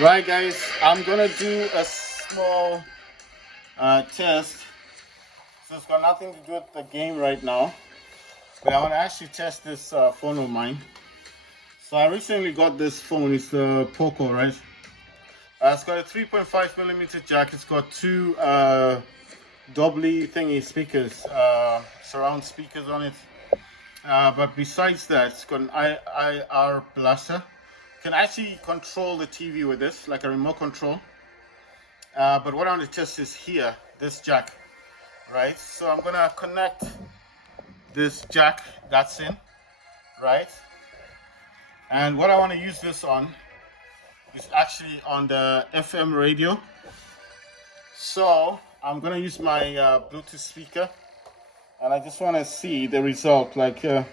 Right, guys, I'm gonna do a small test. So it's got nothing to do with the game right now, but I want to actually test this phone of mine. So I recently got this phone. It's the POCO, right? It's got a 3.5 millimeter jack. It's got two doubly thingy speakers, surround speakers on it. But besides that, it's got an IR blaster. You can actually control the TV with this, like a remote control. But what I want to test is here, this jack, right? So I'm gonna connect this jack that's in, right? And what I want to use this on is actually on the FM radio. So I'm gonna use my Bluetooth speaker, and I just want to see the result. Like, should,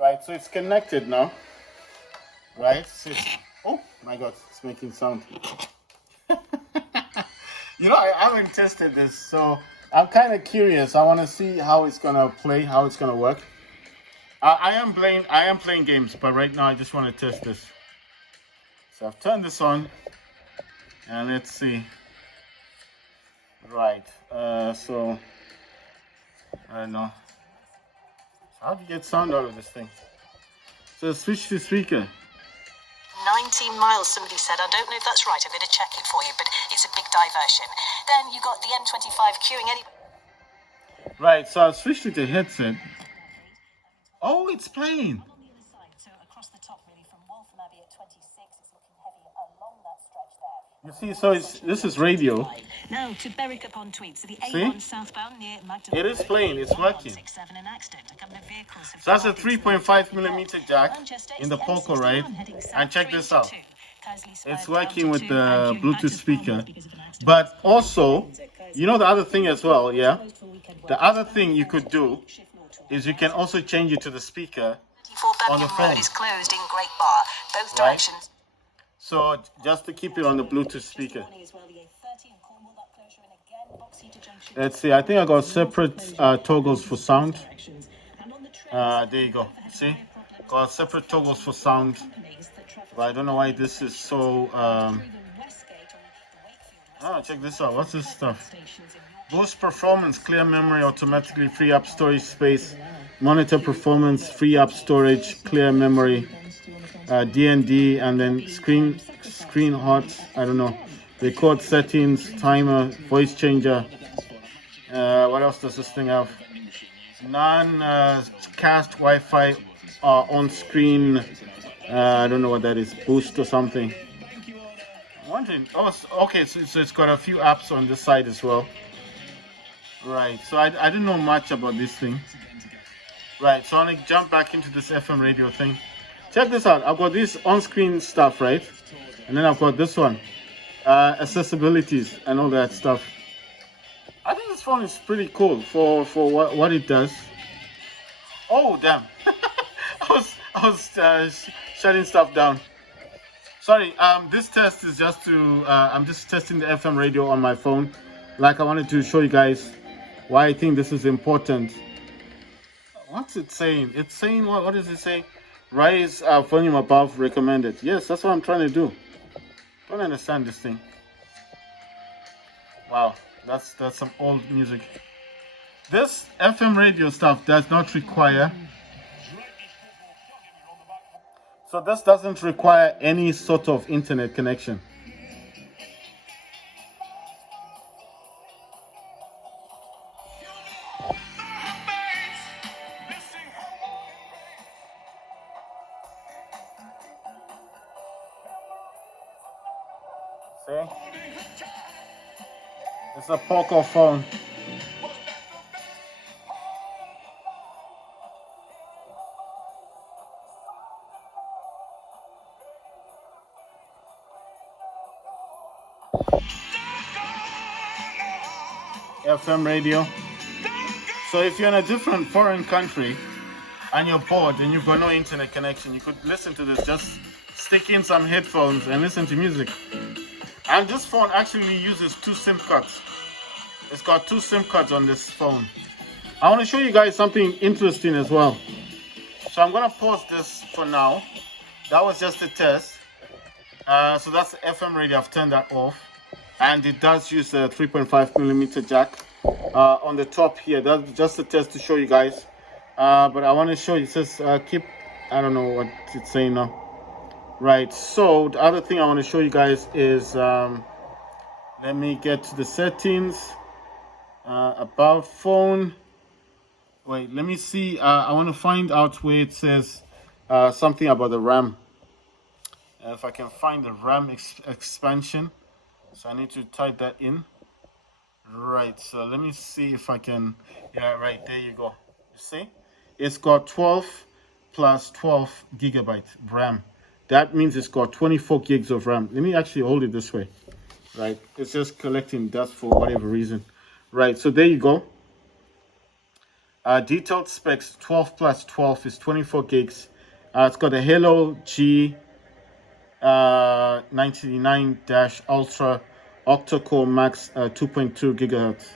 right? So it's connected now, right? So oh my God, it's making sound. You know, I haven't tested this, so I'm kind of curious. I want to see how it's gonna play, how it's gonna work. I am playing games, but right now I just want to test this. So I've turned this on, and let's see. Right. So I don't know. How do you get sound out of this thing? So switch to speaker. 19 miles, somebody said. I don't know if that's right. I'm going to check it for you, but it's a big diversion. Then you got the M25 queuing any. Right, so I switched it to headset. Oh, it's playing. So across the top, really, from Waltham Abbey at 26, it's looking heavy along that stretch there. You see, so this is radio. Now to Berwick upon Tweed. So the See? A1 southbound near Magdalen. It is playing, it's working. 167, an accident. A couple of vehicles have So that's a 3.5 millimeter jack in the POCO, right? And check this out. It's working with the Bluetooth speaker. But also, you know the other thing as well, yeah? The other thing you could do is you can also change it to the speaker on the phone. Road is closed in Great Bar, both directions. So just to keep it on the Bluetooth speaker. Let's see, I think I got separate toggles for sound. There you go, see? Got separate toggles for sound. But I don't know why this is so... Oh, check this out, what's this stuff? Boost performance, clear memory, automatically free up storage space, monitor performance, free up storage, clear memory, DND, and then screen hot, I don't know, record settings, timer, voice changer. What else does this thing have? Non-cast Wi-Fi on-screen, I don't know what that is, boost or something. I'm wondering, oh, okay, so it's got a few apps on this side as well. Right, so I didn't know much about this thing. Right, so I'm gonna jump back into this FM radio thing. Check this out, I've got this on-screen stuff, right? And then I've got this one, accessibilities and all that stuff. I think this phone is pretty cool for what it does. Oh, damn. I was shutting stuff down. Sorry, this test is just to, I'm just testing the FM radio on my phone. Like, I wanted to show you guys why I think this is important. What's it saying? It's saying, what does it say? Raise volume above recommended. Yes, that's what I'm trying to do. Don't understand this thing. Wow, that's some old music. This FM radio stuff does not require... So this doesn't require any sort of internet connection. See? It's a POCO phone. FM radio. So if you're in a different foreign country and you're bored and you've got no internet connection, you could listen to this. Just stick in some headphones and listen to music. And this phone actually uses 2 SIM cards. It's got 2 SIM cards on this phone. I want to show you guys something interesting as well. So I'm going to pause this for now. that was just a test. So that's the FM radio. I've turned that off, and it does use a 3.5mm jack on the top here. That's just a test to show you guys. But I want to show you. It says keep. I don't know what it's saying now. Right. So the other thing I want to show you guys is let me get to the settings. About phone. Wait. Let me see. I want to find out where it says something about the RAM. If I can find the RAM expansion, so I need to type that in. Right, so let me see if I can. Yeah, right, there you go. You see, it's got 12 plus 12 gigabyte RAM. That means it's got 24 gigs of RAM. Let me actually hold it this way. Right, it's just collecting dust for whatever reason. Right, so there you go. Detailed specs: 12 plus 12 is 24 gigs. It's got a Helio G99-Ultra Octa-core max 2.2 gigahertz.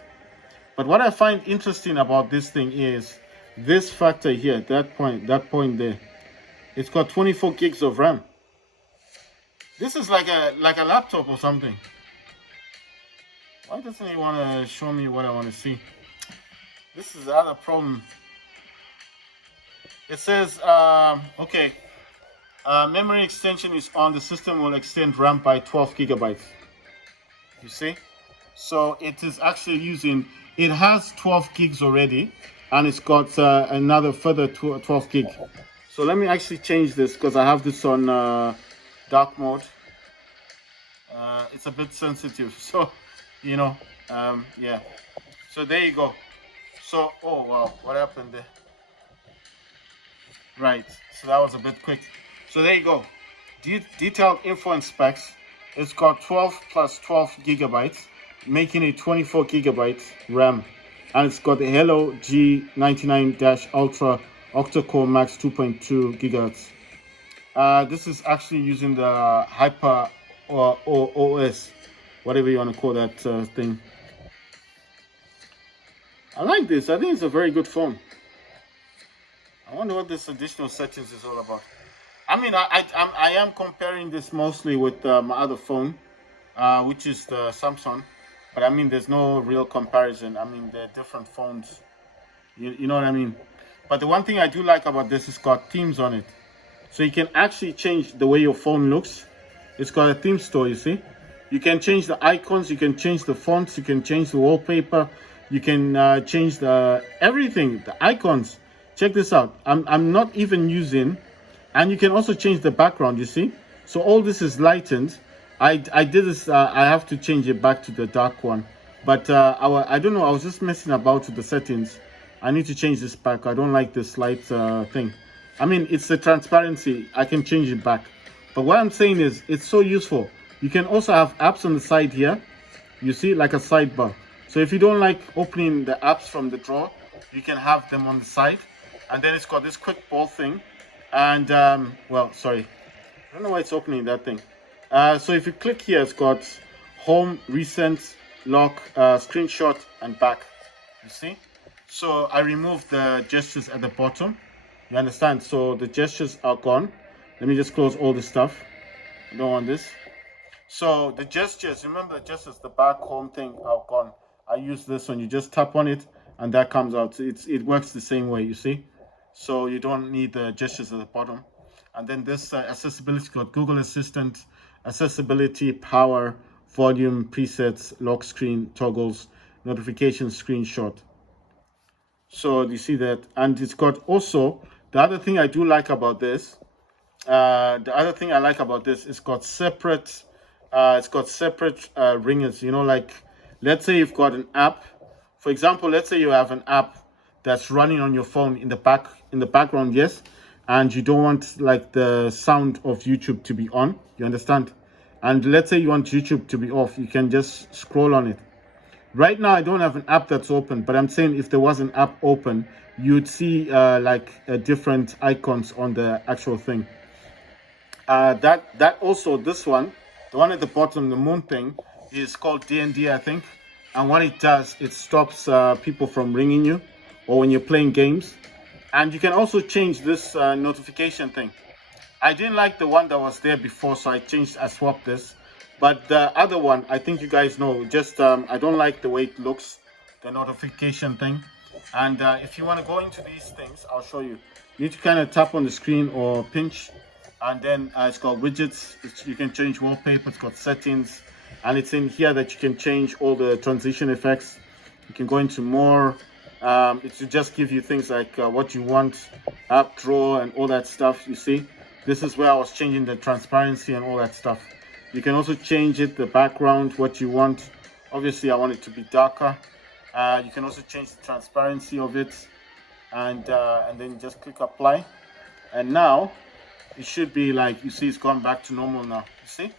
But what I find interesting about this thing is this factor here, that point there. It's got 24 gigs of RAM. This is like a laptop or something. Why doesn't it want to show me what I want to see? This is the other problem. It says, okay. Memory extension is on. The system will extend RAM by 12 gigabytes. You see? So it is actually using, it has 12 gigs already, and it's got another further 12 gig. So let me actually change this because I have this on dark mode. It's a bit sensitive, so you know, yeah. So there you go. So, oh wow, what happened there? Right, so that was a bit quick. So there you go. Detailed info and specs. It's got 12 plus 12 gigabytes, making it 24 gigabytes RAM. And it's got the Helio G99-Ultra Octa-core max 2.2 gigahertz. This is actually using the Hyper or OS, whatever you want to call that thing. I like this. I think it's a very good phone. I wonder what this additional settings is all about. I mean, I am comparing this mostly with my other phone, which is the Samsung. But I mean, there's no real comparison. I mean, they're different phones. You know what I mean? But the one thing I do like about this is it's got themes on it. So you can actually change the way your phone looks. It's got a theme store, you see? You can change the icons, you can change the fonts, you can change the wallpaper, you can change the everything, the icons. Check this out. I'm not even using, and you can also change the background, you see? So all this is lightened. I did this, I have to change it back to the dark one. But I don't know, I was just messing about with the settings. I need to change this back. I don't like this light thing. I mean, it's the transparency. I can change it back. But what I'm saying is, it's so useful. You can also have apps on the side here. You see, like a sidebar. So if you don't like opening the apps from the drawer, you can have them on the side. And then it's got this quick ball thing. And, well, sorry. I don't know why it's opening that thing. So if you click here, it's got home, recent, lock, screenshot, and back. You see? So I removed the gestures at the bottom. You understand? So the gestures are gone. Let me just close all this stuff. I don't want this. So the gestures, remember the gestures, the back home thing are gone. I use this one. You just tap on it and that comes out. It works the same way, you see? So you don't need the gestures at the bottom. And then this accessibility got Google Assistant, accessibility, power, volume, presets, lock screen, toggles, notification, screenshot. So you see that, and it's got also the other thing I do like about this. The other thing I like about this, it's got separate ringers. You know, like let's say you've got an app. For example, let's say you have an app that's running on your phone in the background, yes, and you don't want like the sound of YouTube to be on. You understand? And let's say you want YouTube to be off. You can just scroll on it. Right now, I don't have an app that's open, but I'm saying if there was an app open, you'd see like different icons on the actual thing. That also, this one, the one at the bottom, the moon thing, is called D&D, I think. And what it does, it stops people from ringing you or when you're playing games. And you can also change this notification thing. I didn't like the one that was there before, so I swapped this. But the other one, I think you guys know, just I don't like the way it looks, the notification thing. And if you want to go into these things, I'll show you. You need to kind of tap on the screen or pinch, and then it's got widgets. You can change wallpaper. It's got settings, and it's in here that you can change all the transition effects. You can go into more. It should just give you things like what you want, app draw, and all that stuff. You see, this is where I was changing the transparency and all that stuff. You can also change it, the background, what you want. Obviously, I want it to be darker. You can also change the transparency of it, and then just click apply. And now it should be like, you see, it's gone back to normal now. You see,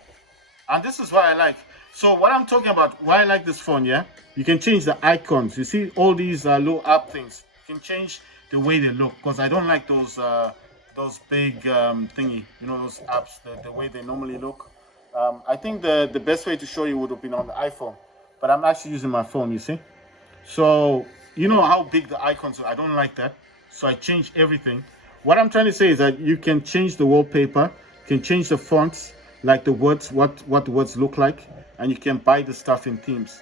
and this is what I like. So what I'm talking about, why I like this phone, yeah, you can change the icons. You see all these little app things. You can change the way they look, because I don't like those big thingy, you know, those apps, the way they normally look. I think the best way to show you would have been on the iPhone, but I'm actually using my phone, you see. So you know how big the icons are. I don't like that, so I changed everything. What I'm trying to say is that you can change the wallpaper, you can change the fonts, like the words, what the words look like, and you can buy the stuff in themes.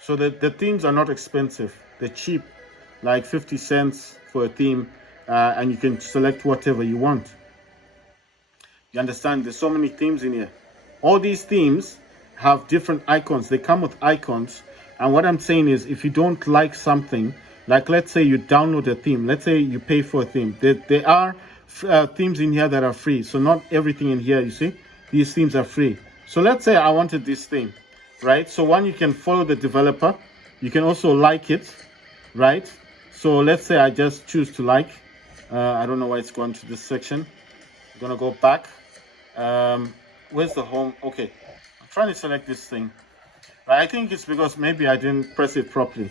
So the themes are not expensive, they're cheap, like 50 cents for a theme, and you can select whatever you want. You understand? There's so many themes in here. All these themes have different icons. They come with icons. And what I'm saying is, if you don't like something, like let's say you download a theme, let's say you pay for a theme, there are themes in here that are free. So not everything in here, you see, these themes are free. So let's say I wanted this theme, right? So one, you can follow the developer. You can also like it, right? So let's say I just choose to like. I don't know why it's gone to this section. I'm gonna go back. Where's the home? Okay, I'm trying to select this thing. I think it's because maybe I didn't press it properly.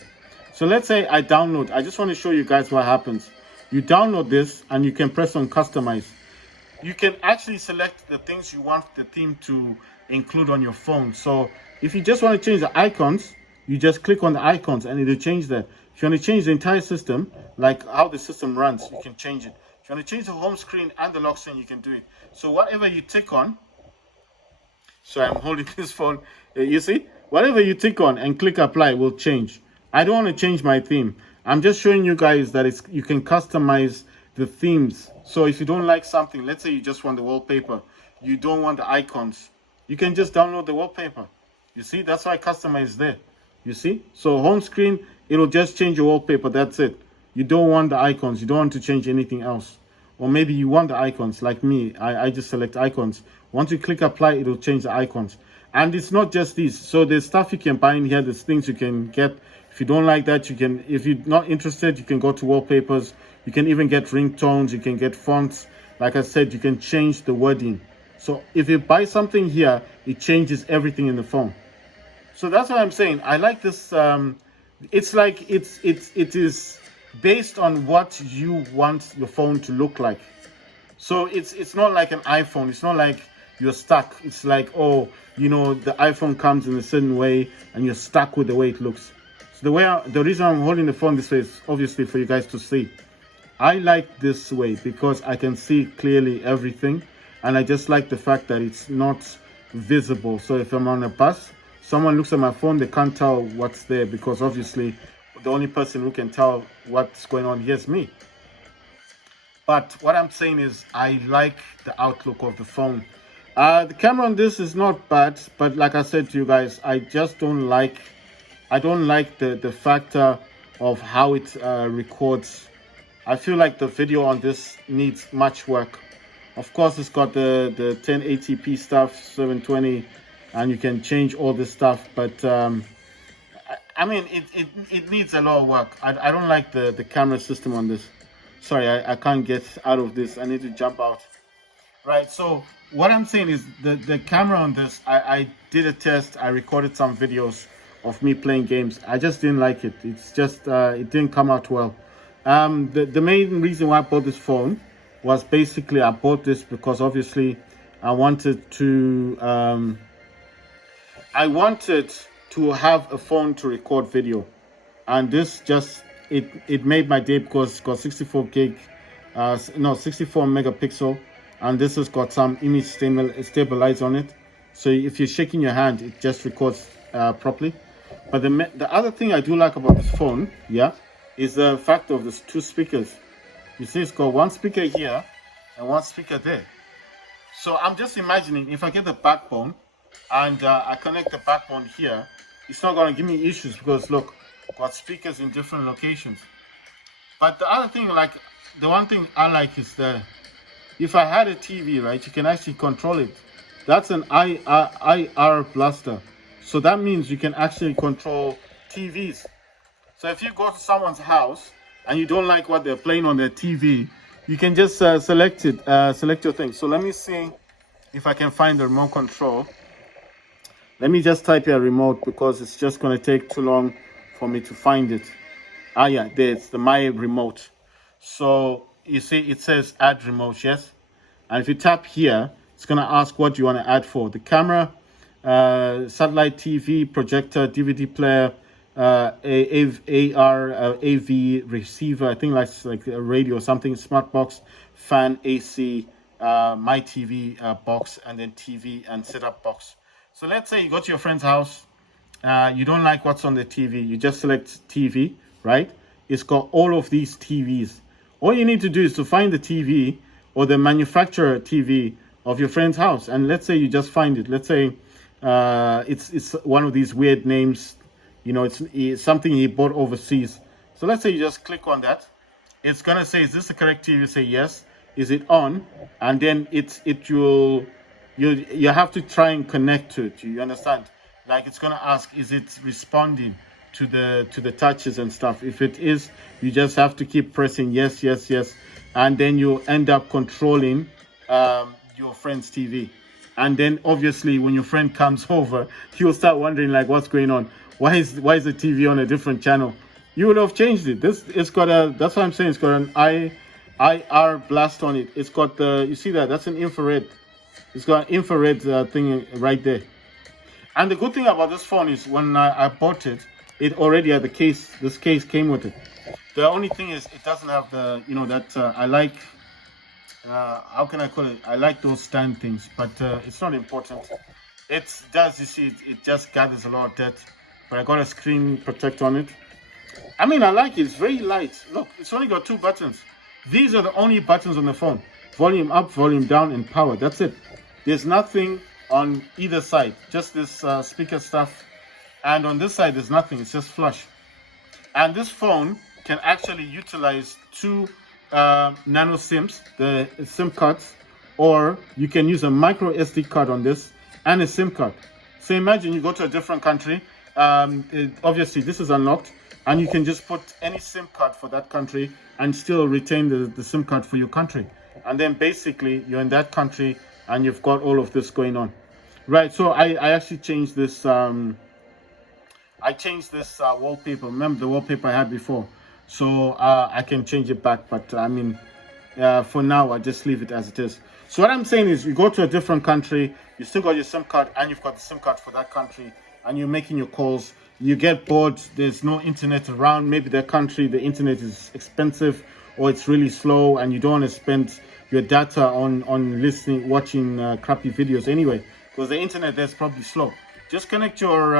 So let's say I download. I just want to show you guys what happens. You download this and you can press on customize. You can actually select the things you want the theme to include on your phone. So if you just want to change the icons, you just click on the icons and it'll change that. If you want to change the entire system, like how the system runs, you can change it. If you want to change the home screen and the lock screen, you can do it. So whatever you tick on, so I'm holding this phone, you see, whatever you tick on and click apply will change. I don't want to change my theme. I'm just showing you guys that you can customize the themes. So if you don't like something, let's say you just want the wallpaper, you don't want the icons, you can just download the wallpaper. You see, that's why customize there. You see, so home screen, it'll just change your wallpaper. That's it. You don't want the icons. You don't want to change anything else. Or maybe you want the icons like me. I just select icons. Once you click apply, it'll change the icons. And it's not just these. So there's stuff you can buy in here. There's things you can get. If you don't like that, you can, if you're not interested, you can go to wallpapers. You can even get ringtones. You can get fonts. Like I said, you can change the wording. So if you buy something here, it changes everything in the phone. So that's what I'm saying. I like this. It's like it is based on what you want your phone to look like. So it's not like an iPhone. It's not like you're stuck. It's like, oh, you know, the iPhone comes in a certain way and you're stuck with the way it looks. So the reason I'm holding the phone this way is obviously for you guys to see. I like this way because I can see clearly everything, and I just like the fact that it's not visible. So if I'm on a bus, someone looks at my phone, they can't tell what's there, because obviously the only person who can tell what's going on here is me. But what I'm saying is I like the outlook of the phone. The camera on this is not bad, but like I said to you guys, I just don't like the factor of how it records. I feel like the video on this needs much work. Of course, it's got the 1080p stuff, 720, and you can change all this stuff, but I mean, it needs a lot of work. I don't like the camera system on this. Sorry, I can't get out of this. I need to jump out. Right, so what I'm saying is the camera on this, I did a test. I recorded some videos of me playing games. I just didn't like it. It's just, it didn't come out well. The main reason why I bought this phone was basically I bought this because obviously I wanted to have a phone to record video, and this just it made my day because it's got 64 megapixel, and this has got some image stabilize on it. So if you're shaking your hand, it just records properly. But the other thing I do like about this phone, yeah, is the fact of these two speakers. You see, it's got one speaker here and one speaker there. So I'm just imagining if I get the backbone and I connect the backbone here, it's not going to give me issues because look, got speakers in different locations. But the other thing, like the one thing I like is that if I had a TV, right, you can actually control it. That's an IR blaster. So that means you can actually control TVs. So if you go to someone's house and you don't like what they're playing on their TV, you can just select your thing. So let me see if I can find the remote control. Let me just type here remote because it's just going to take too long for me to find it. Ah, yeah, there's the my remote. So you see it says add remote, yes? And if you tap here, it's going to ask what you want to add for. The camera, satellite TV, projector, DVD player, AR, AV receiver, I think that's like a radio or something, smart box, fan, AC, my TV box, and then TV and setup box. So let's say you go to your friend's house, you don't like what's on the TV, you just select TV, right? It's got all of these TVs. All you need to do is to find the TV or the manufacturer TV of your friend's house. And let's say you just find it. Let's say it's one of these weird names, you know, it's something he bought overseas. So let's say you just click on that. It's gonna say, is this the correct TV? You say yes. Is it on? And then you have to try and connect to it. You understand? Like it's gonna ask, is it responding to the touches and stuff? If it is, you just have to keep pressing yes, yes, yes, and then you end up controlling your friend's TV. And then obviously when your friend comes over, he'll start wondering like, what's going on? Why is the TV on a different channel? You would have changed it. It's got that's what I'm saying. It's got an IR blast on it. It's got you see that's an infrared. It's got an infrared thing right there. And the good thing about this phone is when I bought it, it already had the case. This case came with it. The only thing is it doesn't have the, you know, that I like, how can I call it? I like those stand things, but it's not important. It does, you see, it just gathers a lot of dirt. But I got a screen protector on it. I mean, I like it. It's very light. Look, it's only got two buttons. These are the only buttons on the phone. Volume up, volume down, and power. That's it. There's nothing on either side. Just this speaker stuff. And on this side, there's nothing. It's just flush. And this phone can actually utilize two nano SIMs, the SIM cards, or you can use a micro SD card on this and a SIM card. So imagine you go to a different country. Obviously, this is unlocked, and you can just put any SIM card for that country and still retain the SIM card for your country. And then basically, you're in that country and you've got all of this going on. Right, so I actually changed this. I changed this wallpaper. Remember the wallpaper I had before? So I can change it back, but I mean, for now, I just leave it as it is. So what I'm saying is you go to a different country, you still got your SIM card and you've got the SIM card for that country and you're making your calls. You get bored, there's no internet around. Maybe that country, the internet is expensive or it's really slow and you don't want to spend your data on listening, watching crappy videos anyway, because the internet there's probably slow. Just connect your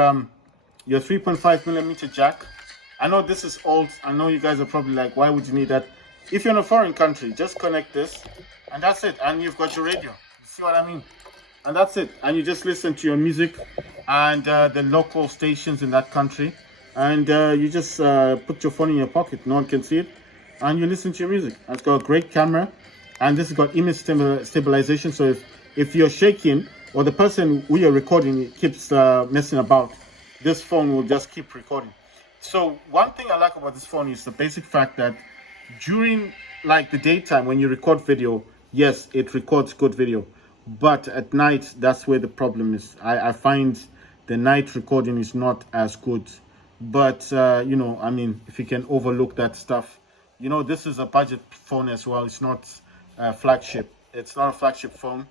3.5mm jack. I know this is old. I know you guys are probably like, why would you need that? If you're in a foreign country, just connect this and that's it. And you've got your radio. You see what I mean? And that's it. And you just listen to your music and the local stations in that country. And you just put your phone in your pocket. No one can see it. And you listen to your music. And it's got a great camera. And this has got image stabilization. So if you're shaking or the person who you're recording keeps messing about, this phone will just keep recording. So one thing I like about this phone is the basic fact that during like the daytime when you record video, yes, it records good video. But at night, that's where the problem is. I find the night recording is not as good. But, you know, I mean, if you can overlook that stuff, you know, this is a budget phone as well. It's not a flagship. It's not a flagship phone.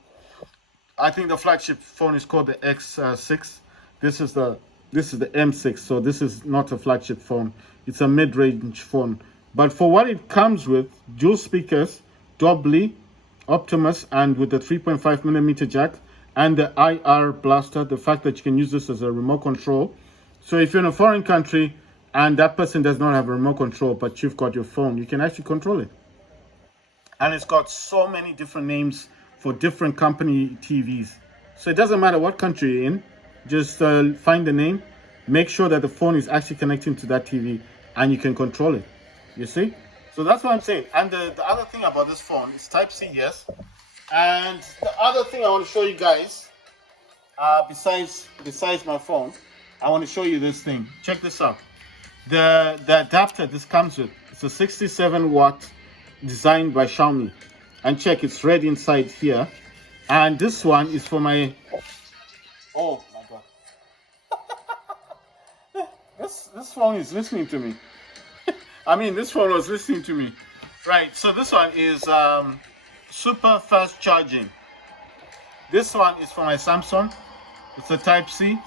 I think the flagship phone is called the X6. This is the M6. So this is not a flagship phone. It's a mid-range phone. But for what it comes with, dual speakers, doubly, Optimus and with the 3.5mm jack and the IR blaster, the fact that you can use this as a remote control. So if you're in a foreign country and that person does not have a remote control, but you've got your phone, you can actually control it. And it's got so many different names for different company TVs. So it doesn't matter what country you're in, just find the name, make sure that the phone is actually connecting to that TV and you can control it. You see? So that's what I'm saying. And the other thing about this phone is Type-C, yes. And the other thing I want to show you guys, besides my phone, I want to show you this thing. Check this out. The adapter this comes with, it's a 67 watt designed by Xiaomi. And check, it's red inside here. And this one is for my, oh my god. This phone is listening to me. I mean, this phone was listening to me. Right, so this one is super fast charging. This one is for my Samsung. It's a Type-C.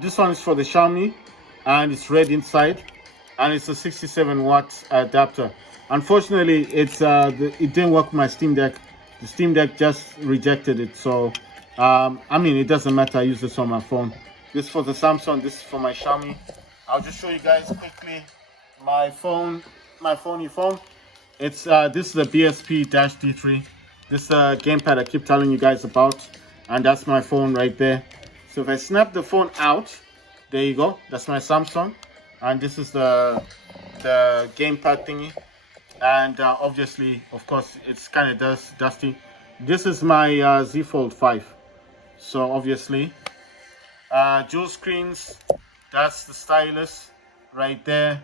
This one is for the Xiaomi, and it's red inside, and it's a 67 watt adapter. Unfortunately, it didn't work with my Steam Deck. The Steam Deck just rejected it. So, I mean, it doesn't matter. I use this on my phone. This is for the Samsung. This is for my Xiaomi. I'll just show you guys quickly my phone, my phony phone. It's this is the BSP-D3. This gamepad I keep telling you guys about, and that's my phone right there. So if I snap the phone out, there you go. That's my Samsung, and this is the gamepad thingy. And obviously, of course, it's kind of dusty. This is my Z Fold 5. So obviously, dual screens. That's the stylus right there.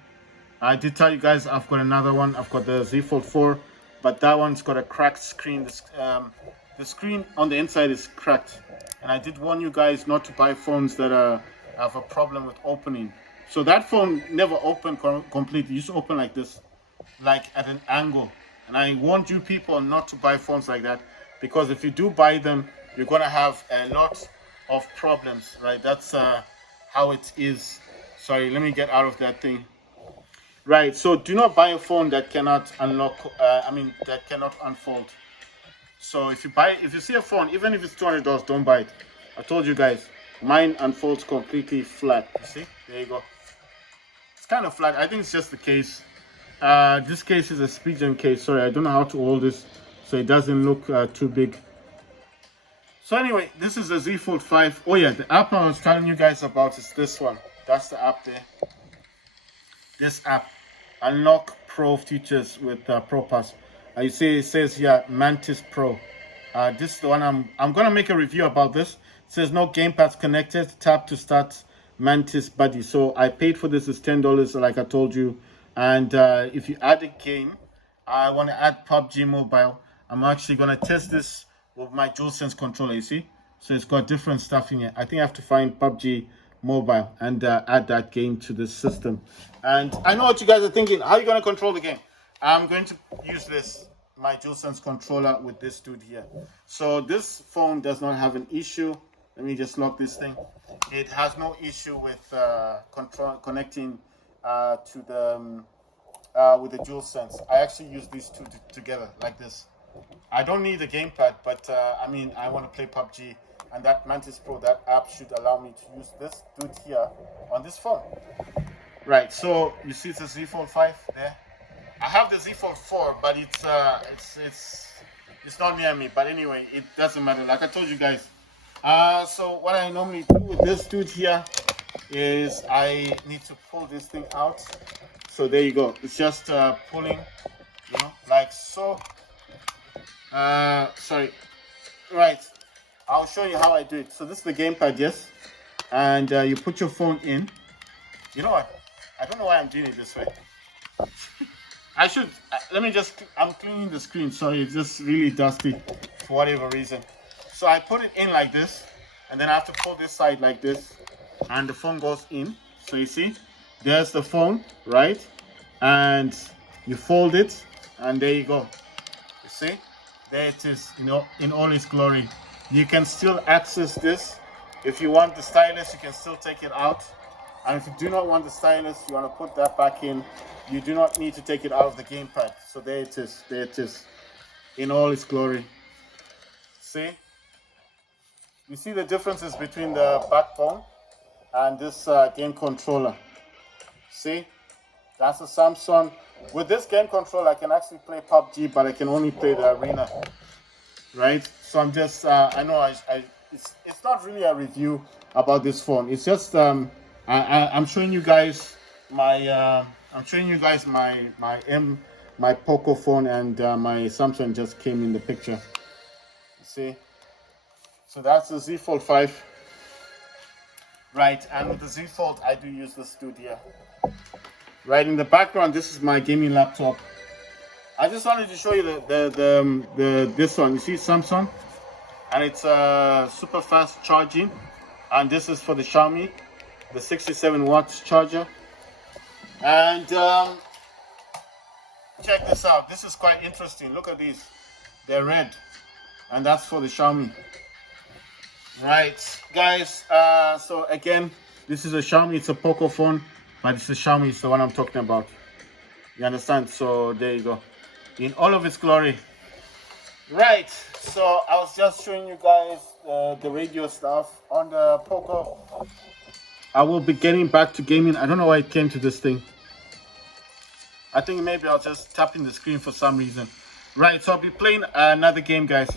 I did tell you guys I've got another one. I've got the Z Fold 4, but that one's got a cracked screen. The screen on the inside is cracked, and I did warn you guys not to buy phones that have a problem with opening. So that phone never opened completely. It used to open like this, like at an angle. And I warned you people not to buy phones like that, because if you do buy them, you're gonna have a lot of problems, right? That's how it is. Sorry, let me get out of that thing. Right, so do not buy a phone that cannot unlock, that cannot unfold. So if you see a phone, even if it's $200, don't buy it. I told you guys, mine unfolds completely flat. You see, there you go. It's kind of flat. I think it's just the case. This case is a speed gen case. Sorry, I don't know how to hold this so it doesn't look too big. So anyway, this is the Z Fold 5. Oh yeah, the app I was telling you guys about is this one. That's the app there. This app, unlock pro features with Pro Pass. You see it says here Mantis Pro. This is the one I'm gonna make a review about this. It says no gamepads connected. Tap to start Mantis Buddy. So I paid for this. It's $10, like I told you. And if you add a game, I want to add PUBG Mobile. I'm actually gonna test this with my DualSense controller. You see, so it's got different stuff in here. I think I have to find PUBG Mobile and add that game to the system. And I know what you guys are thinking. How are you going to control the game? I'm going to use this, my DualSense controller, with this dude here. So this phone does not have an issue. Let me just lock this thing. It has no issue with connecting to the with the DualSense. I actually use these two together like this. I don't need a gamepad, but I want to play PUBG. And that Mantis Pro, that app should allow me to use this dude here on this phone. Right, so you see it's a Z Fold 5 there. I have the Z Fold 4, but it's not near me. But anyway, it doesn't matter. Like I told you guys. So what I normally do with this dude here is I need to pull this thing out. So there you go. It's just pulling, like so. Sorry. Right. I'll show you how I do it. So this is the gamepad, yes, and you put your phone in. You know what? I don't know why I'm doing it this way. I should. I'm cleaning the screen. Sorry, it's just really dusty for whatever reason. So I put it in like this, and then I have to pull this side like this, and the phone goes in. So you see, there's the phone, right? And you fold it, and there you go. You see, there it is. In all its glory. You can still access this. If you want the stylus, you can still take it out. And if you do not want the stylus, you want to put that back in, you do not need to take it out of the gamepad. So there it is. There it is. in all its glory. See? You see the differences between the backbone and this game controller. See? That's a Samsung. With this game controller, I can actually play PUBG, but I can only play the arena. Right? So I'm just, I know it's not really a review about this phone. It's just, I'm showing you guys my, my POCO phone, and my Samsung just came in the picture. See? So that's the Z Fold 5. Right, and with the Z Fold, I do use the Studio. Right, in the background, this is my gaming laptop. I just wanted to show you this one. You see Samsung, and it's super fast charging, and this is for the Xiaomi, the 67 watts charger. And check this out. This is quite interesting. Look at these. They're red, and that's for the Xiaomi. Right, guys. So again, this is a Xiaomi. It's a POCO phone, but it's the Xiaomi. It's the one I'm talking about. You understand? So there you go, in all of its glory. Right. So I was just showing you guys the radio stuff on the POCO. I will be getting back to gaming. I don't know why it came to this thing. I think maybe I'll just tap in the screen for some reason. Right. So I'll be playing another game, guys.